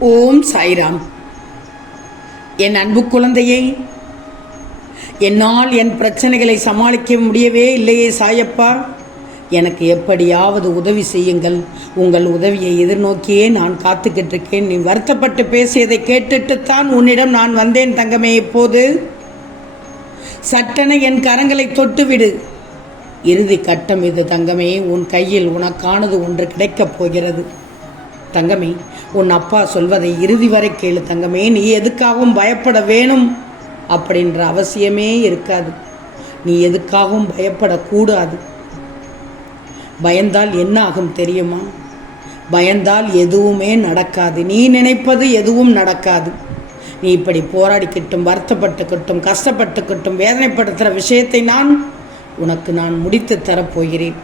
ஓம் சாய்ராம். என் அன்பு குழந்தையை என்னால் என் பிரச்சனைகளை சமாளிக்க முடியவே இல்லையே சாயப்பா. எனக்கு எப்படியாவது உதவி செய்யுங்கள். உங்கள் உதவியை எதிர்நோக்கியே நான் காத்துக்கிட்டு இருக்கேன். நீ வருத்தப்பட்டு பேசியதை கேட்டுட்டுத்தான் உன்னிடம் நான் வந்தேன் தங்கமே. இப்போது சட்டென என் கரங்களை தொட்டுவிடு. இறுதி கட்டம் இது தங்கமே. உன் கையில் உனக்கானது ஒன்று கிடைக்கப் போகிறது. தங்கமே உன் அப்பா சொல்வதை இறுதி வரை கேளு தங்கமே நீ எதுக்காகவும் பயப்பட வேணும் அப்படின்ற அவசியமே இருக்காது. நீ எதுக்காகவும் பயப்படக்கூடாது. பயந்தால் என்ன ஆகும் தெரியுமா? பயந்தால் எதுவுமே நடக்காது. நீ நினைப்பது எதுவும் நடக்காது. நீ இப்படி போராடிக்கிட்டும் வருத்தப்பட்டுக்கிட்டும் கஷ்டப்பட்டுக்கிட்டும் வேதனைப்படுத்துகிற விஷயத்தை நான் உனக்கு நான் முடித்து தரப்போகிறேன்.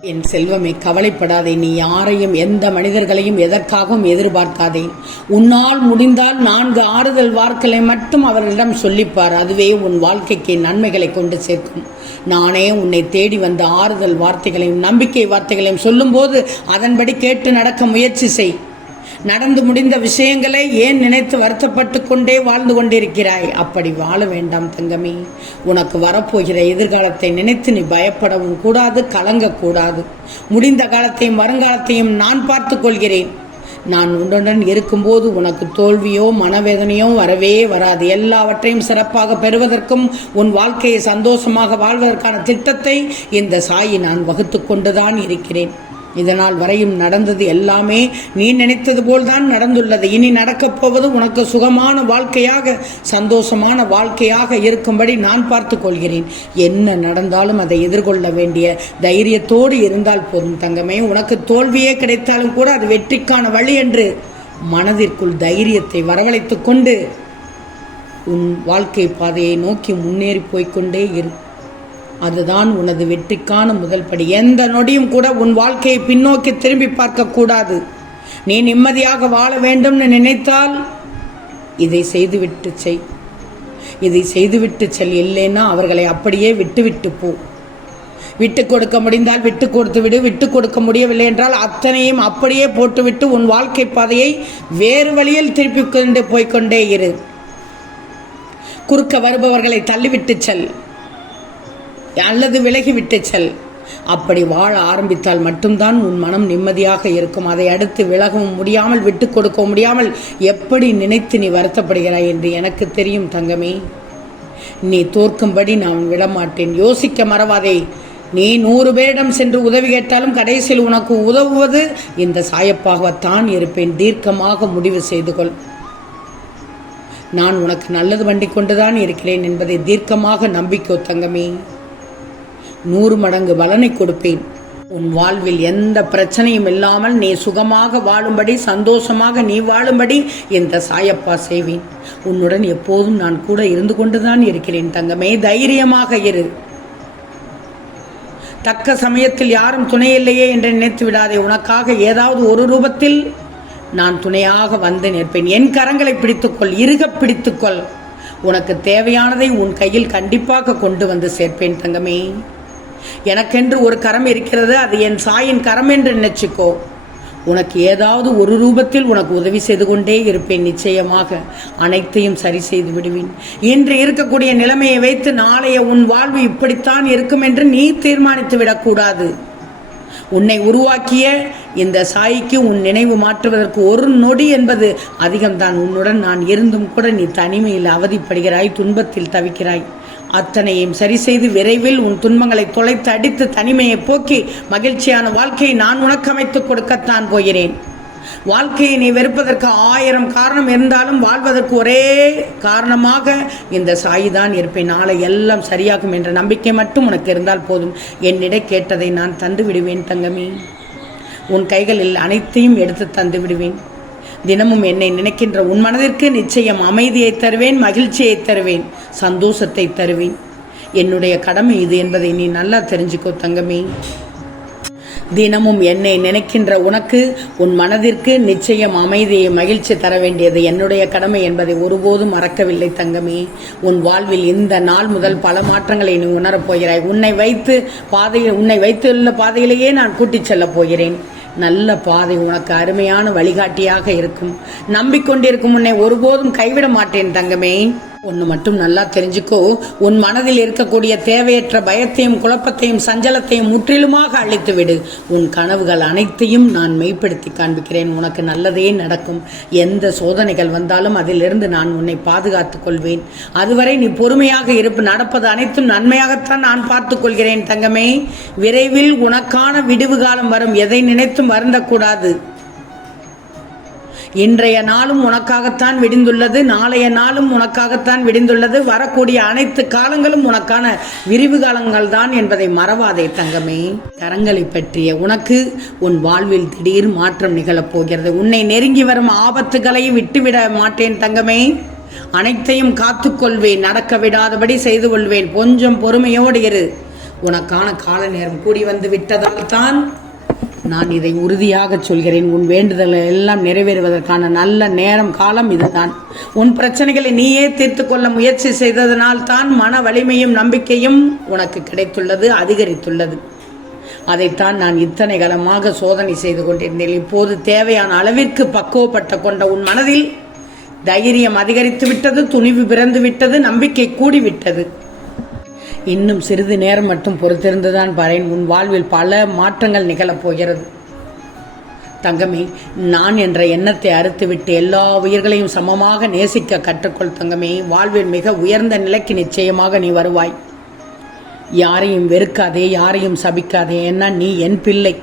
என் செல்வமே கவலைப்படாதே. நீ யாரையும் எந்த மனிதர்களையும் எதற்காகவும் எதிர்பார்க்காதே. உன்னால் முடிந்தால் நான்கு ஆறுதல் வார்த்தைகளை மட்டும் அவர்களிடம் சொல்லிப்பார். அதுவே உன் வாழ்க்கைக்கு நன்மைகளை கொண்டு சேர்க்கும். நானே உன்னை தேடி வந்த ஆறுதல் வார்த்தைகளையும் நம்பிக்கை வார்த்தைகளையும் சொல்லும்போது அதன்படி கேட்டு நடக்க முயற்சி செய். நடந்து முடிந்த விஷயங்களை ஏன் நினைத்து வருத்தப்பட்டு கொண்டே வாழ்ந்து கொண்டிருக்கிறாய்? அப்படி வாழ வேண்டாம் தங்கமே. உனக்கு வரப்போகிற எதிர்காலத்தை நினைத்து நீ பயப்படவும் கூடாது கலங்கக்கூடாது முடிந்த காலத்தையும் வருங்காலத்தையும் நான் பார்த்து கொள்கிறேன். நான் உன்னுடன் இருக்கும்போது உனக்கு தோல்வியோ மனவேதனையோ வரவே வராது. எல்லாவற்றையும் சிறப்பாக பெறுவதற்கும் உன் வாழ்க்கையை சந்தோஷமாக வாழ்வதற்கான திட்டத்தை இந்த சாயி நான் வகுத்து கொண்டுதான் இருக்கிறேன். இதனால் வரையும் நடந்தது எல்லாமே நீ நினைத்தது போல்தான் நடந்துள்ளது. இனி நடக்கப் போவது உனக்கு சுகமான வாழ்க்கையாக சந்தோஷமான வாழ்க்கையாக இருக்கும்படி நான் பார்த்து கொள்கிறேன். என்ன நடந்தாலும் அதை எதிர்கொள்ள வேண்டிய தைரியத்தோடு இருந்தால் போதும் தங்கமே. உனக்கு தோல்வியே கிடைத்தாலும் கூட அது வெற்றிக்கான வழி என்று மனதிற்குள் தைரியத்தை வரவழைத்து கொண்டு உன் வாழ்க்கை பாதையை நோக்கி முன்னேறி போய்க்கொண்டே இரு. அதுதான் உனது வெற்றிக்கான முதல் படி. எந்த நொடியும் கூட உன் வாழ்க்கையை பின்னோக்கி திரும்பி பார்க்கக்கூடாது. நீ நிம்மதியாக வாழ வேண்டும்னு நினைத்தால் இதை செய்துவிட்டு செய். இதை செய்துவிட்டு செல். இல்லைன்னா அவர்களை அப்படியே விட்டுவிட்டு போ. விட்டு கொடுக்க முடிந்தால் விட்டு கொடுத்து விடு. விட்டு கொடுக்க முடியவில்லை என்றால் அத்தனையும் அப்படியே போட்டுவிட்டு உன் வாழ்க்கை பாதையை வேறு வழியில் திருப்பி கொண்டு போய்க்கொண்டே இரு. குறுக்க வருபவர்களை தள்ளிவிட்டு செல். அல்லது விலகிவிட்டு செல். அப்படி வாழ ஆரம்பித்தால் மட்டும்தான் உன் மனம் நிம்மதியாக இருக்கும். அதை அடுத்து விலகவும் முடியாமல் விட்டு கொடுக்க முடியாமல் எப்படி நினைத்து நீ வருத்தப்படுகிறாய் என்று எனக்கு தெரியும் தங்கமே. நீ தோற்கும்படி நான் விடமாட்டேன். யோசிக்க மறவாதே. நீ நூறு பேரிடம் சென்று உதவி கேட்டாலும் கடைசியில் உனக்கு உதவுவது இந்த சாயப்பாகத்தான் இருப்பேன். தீர்க்கமாக முடிவு செய்து கொள். நான் உனக்கு நல்லது வண்டி கொண்டுதான் இருக்கிறேன் என்பதை தீர்க்கமாக நம்பிக்கோ தங்கமே. நூறு மடங்கு பலனை கொடுப்பேன். உன் வாழ்வில் எந்த பிரச்சனையும் இல்லாமல் நீ சுகமாக வாழும்படி சந்தோஷமாக நீ வாழும்படி இந்த சாயப்பா செய்வேன். உன்னுடன் எப்போதும் நான் கூட இருந்து கொண்டுதான் இருக்கிறேன். தங்கமே தைரியமாக இரு. தக்க சமயத்தில் யாரும் துணையில்லையே என்று நினைத்து விடாதே. உனக்காக ஏதாவது ஒரு ரூபத்தில் நான் துணையாக வந்து நிற்பேன். என் கரங்களை பிடித்துக்கொள் இறுக பிடித்துக்கொள். உனக்கு தேவையானதை உன் கையில் கண்டிப்பாக கொண்டு வந்து சேர்ப்பேன் தங்கமே. எனக்கென்று ஒரு கரம் இருக்கிறது அது என் சாயின் கரம் என்று நினைச்சுக்கோ. உனக்கு ஏதாவது ஒரு ரூபத்தில் உனக்கு உதவி செய்து கொண்டே இருப்பேன் நிச்சயமாக. அனைத்தையும் சரி செய்து விடுவேன். இன்று இருக்கக்கூடிய நிலைமையை வைத்து நாளைய உன் வாழ்வு இப்படித்தான் இருக்கும் என்று நீ தீர்மானித்து விடக்கூடாது. உன்னை உருவாக்கிய இந்த சாய்க்கு உன் நினைவு மாற்றுவதற்கு ஒரு நொடி என்பது அதிகம்தான். உன்னுடன் நான் இருந்தும் கூட நீ தனிமையில் அவதிப்படுகிறாய் துன்பத்தில் தவிக்கிறாய். அத்தனையும் சரி செய்து விரைவில் உன் துன்பங்களை தொலைத்து அடித்து தனிமையை போக்கி மகிழ்ச்சியான வாழ்க்கையை நான் உனக்கு அமைத்துக் கொடுக்கத்தான் போகிறேன். வாழ்க்கையை நீ வெறுப்பதற்கு ஆயிரம் காரணம் இருந்தாலும் வாழ்வதற்கு ஒரே காரணமாக இந்த சாயிதான் இருப்பேன். நாளை எல்லாம் சரியாகும் என்ற நம்பிக்கை மட்டும் உனக்கு இருந்தால் போதும். என்னிட கேட்டதை நான் தந்து விடுவேன் தங்கமே. உன் கைகளில் அனைத்தையும் எடுத்து தந்து விடுவேன் தினமும் என்னை நினைக்கின்ற உன் மனதிற்கு நிச்சயம் அமைதியை தருவேன் மகிழ்ச்சியை தருவேன் சந்தோஷத்தை தருவேன். என்னுடைய கடமை இது என்பதை நீ நல்லா தெரிஞ்சுக்கோ தங்கமே. தினமும் என்னை நினைக்கின்ற உனக்கு உன் மனதிற்கு நிச்சயம் அமைதியை மகிழ்ச்சி தர வேண்டியது என்னுடைய கடமை என்பதை ஒருபோதும் மறக்கவில்லை தங்கமே. உன் வாழ்வில் இந்த நாள் முதல் பல மாற்றங்களை நீ உணரப் போகிறாய். உன்னை வைத்து பாதையில் உன்னை வைத்துள்ள பாதையிலேயே நான் கூட்டிச் செல்லப் போகிறேன். நல்ல பாதை உனக்கு அருமையான வழிகாட்டியாக இருக்கும். நம்பிக்கொண்டிருக்கும் உன்னை ஒருபோதும் கைவிட மாட்டேன் தங்கமே. ஒன்று மட்டும் நல்லா தெரிஞ்சுக்கோ. உன் மனதில் இருக்கக்கூடிய தேவையற்ற பயத்தையும் குழப்பத்தையும் சஞ்சலத்தையும் முற்றிலுமாக அழித்து விடு உன் கனவுகள் அனைத்தையும் நான் மெய்ப்படுத்தி காண்பிக்கிறேன். உனக்கு நல்லதே நடக்கும். எந்த சோதனைகள் வந்தாலும் அதிலிருந்து நான் உன்னை பாதுகாத்துக் கொள்வேன். அதுவரை நீ பொறுமையாக இருப்பு. நடப்பது அனைத்தும் நன்மையாகத்தான் நான் பார்த்துக் கொள்கிறேன் தங்கமே. விரைவில் உனக்கான விடுவு காலம் வரும். எதை நினைத்தும் வருந்தக்கூடாது. இன்றைய நாளும் உனக்காகத்தான் விடிந்துள்ளது நாளைய நாளும் உனக்காகத்தான் விடிந்துள்ளது வரக்கூடிய அனைத்து காலங்களும் உனக்கான விரிவு காலங்கள் தான் என்பதை மறவாதே தங்கமே. கரங்களை பற்றிய உனக்கு உன் வாழ்வில் திடீர் மாற்றம் நிகழப் போகிறது. உன்னை நெருங்கி வரும் ஆபத்துகளை விட்டுவிட மாட்டேன் தங்கமே. அனைத்தையும் காத்துக்கொள்வேன் நடக்க விடாதபடி செய்து கொள்வேன். கொஞ்சம் பொறுமையோடு இரு. உனக்கான கால நேரம் கூடி வந்து விட்டதால் தான் நான் இதை உறுதியாக சொல்கிறேன். உன் வேண்டுதல் எல்லாம் நிறைவேறுவதற்கான நல்ல நேரம் காலம் இதுதான். உன் பிரச்சனைகளை நீயே தீர்த்து கொள்ள முயற்சி செய்ததனால் தான் மன வலிமையும் நம்பிக்கையும் உனக்கு கிடைத்துள்ளது அதிகரித்துள்ளது. அதைத்தான் நான் இத்தனை காலமாக சோதனை செய்து கொண்டிருந்தேன். இப்போது தேவையான அளவிற்கு பக்குவப்பட்ட கொண்ட உன் மனதில் தைரியம் அதிகரித்து விட்டது துணிவு பிறந்து விட்டது நம்பிக்கை கூடிவிட்டது. இன்னும் சிறிது நேரம் மட்டும் பொறுத்திருந்துதான் பாரேன். உன் வாழ்வில் பல மாற்றங்கள் நிகழப் போகிறது. தங்கமே நான் என்ற எண்ணத்தை அறுத்துவிட்டு எல்லா உயிர்களையும் சமமாக நேசிக்க கற்றுக்கொள் தங்கமே. வாழ்வில் மிக உயர்ந்த நிலைக்கு நிச்சயமாக நீ வருவாய். யாரையும் வெறுக்காதே யாரையும் சபிக்காதே. ஏன்னா நீ என் பிள்ளை.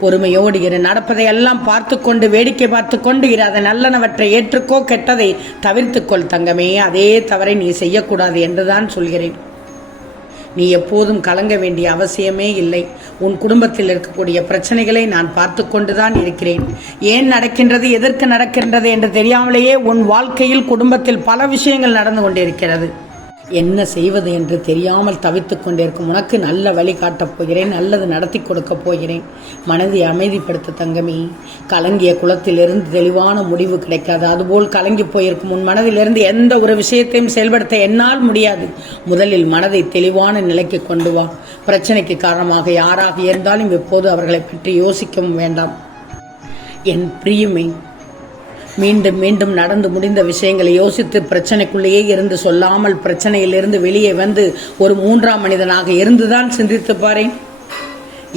பொறுமையோடு இரு. நடப்பதை எல்லாம் பார்த்து கொண்டு வேடிக்கை பார்த்து கொண்டு இரு. அதை நல்லனவற்றை ஏற்றுக்கோ கெட்டதை தவிர்த்துக்கொள் தங்கமே. அதே தவறை நீ செய்யக்கூடாது என்றுதான் சொல்கிறேன். நீ எப்போதும் கலங்க வேண்டிய அவசியமே இல்லை. உன் குடும்பத்தில் இருக்கக்கூடிய பிரச்சனைகளை நான் பார்த்து கொண்டுதான் இருக்கிறேன். ஏன் நடக்கின்றது எதற்கு நடக்கின்றது என்று தெரியாமலேயே உன் வாழ்க்கையில் குடும்பத்தில் பல விஷயங்கள் நடந்து கொண்டிருக்கிறது. என்ன செய்வது என்று தெரியாமல் தவித்து கொண்டிருக்கும் உனக்கு நல்ல வழி காட்டப் போகிறேன் நல்லது நடத்தி கொடுக்கப் போகிறேன். மனதை அமைதிப்படுத்த தங்கமே. கலங்கிய குளத்திலிருந்து தெளிவான முடிவு கிடைக்காது. அதுபோல் கலங்கி போயிருக்கும் உன் மனதிலிருந்து எந்த ஒரு விஷயத்தையும் செயல்படுத்த என்னால் முடியாது. முதலில் மனதை தெளிவான நிலைக்கு கொண்டு வா. பிரச்சனைக்கு காரணமாக யாராக இருந்தாலும் இப்போது அவர்களை பற்றி யோசிக்கவும் வேண்டாம். என் பிரியுமே மீண்டும் மீண்டும் நடந்து முடிந்த விஷயங்களை யோசித்து பிரச்சனைக்குள்ளேயே இருந்து சொல்லாமல் பிரச்சனையிலிருந்து வெளியே வந்து ஒரு மூன்றாம் மனிதனாக இருந்துதான் சிந்தித்து பாரேன்.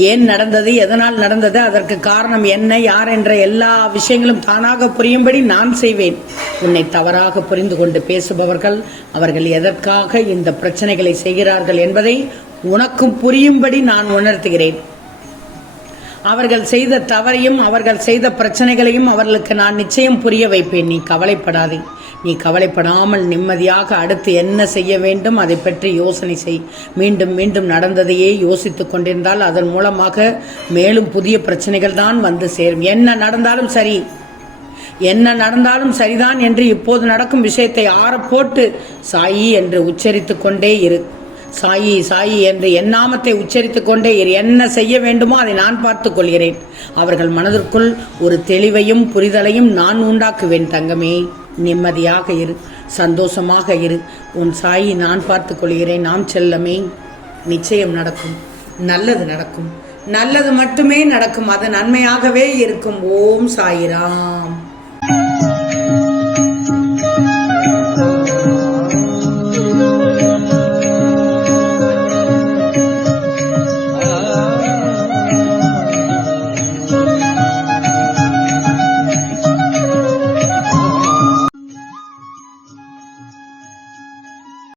ஏன் நடந்தது எதனால் நடந்தது அதற்கு காரணம் என்ன யார் என்ற எல்லா விஷயங்களும் தானாக புரியும்படி நான் செய்வேன். உன்னை தவறாக புரிந்து கொண்டு பேசுபவர்கள் அவர்கள் எதற்காக இந்த பிரச்சனைகளை செய்கிறார்கள் என்பதை உனக்கும் புரியும்படி நான் உணர்த்துகிறேன். அவர்கள் செய்த தவறையும் அவர்கள் செய்த பிரச்சனைகளையும் அவர்களுக்கு நான் நிச்சயம் புரிய வைப்பேன். நீ கவலைப்படாதே. நீ கவலைப்படாமல் நிம்மதியாக அடுத்து என்ன செய்ய வேண்டும் அதை பற்றி யோசனை செய். மீண்டும் மீண்டும் நடந்ததையே யோசித்து கொண்டிருந்தால் அதன் மூலமாக மேலும் புதிய பிரச்சனைகள் தான் வந்து சேரும். என்ன நடந்தாலும் சரி என்ன நடந்தாலும் சரிதான் என்று இப்போது நடக்கும் விஷயத்தை ஆற போட்டு சாயி என்று உச்சரித்து கொண்டே இரு. சாயி சாயி என்று என் நாமத்தை உச்சரித்துக் கொண்டே என்ன செய்ய வேண்டுமோ அதை நான் பார்த்துக் கொள்கிறேன். அவர்கள் மனதிற்குள் ஒரு தெளிவையும் புரிதலையும் நான் உண்டாக்குவேன் தங்கமே. நிம்மதியாக இரு சந்தோஷமாக இரு. உன் சாயி நான் பார்த்துக் கொள்கிறேன் நாம் செல்லமே. நிச்சயம் நடக்கும் நல்லது நடக்கும். நல்லது மட்டுமே நடக்கும் அது நன்மையாகவே இருக்கும். ஓம் சாயிராம்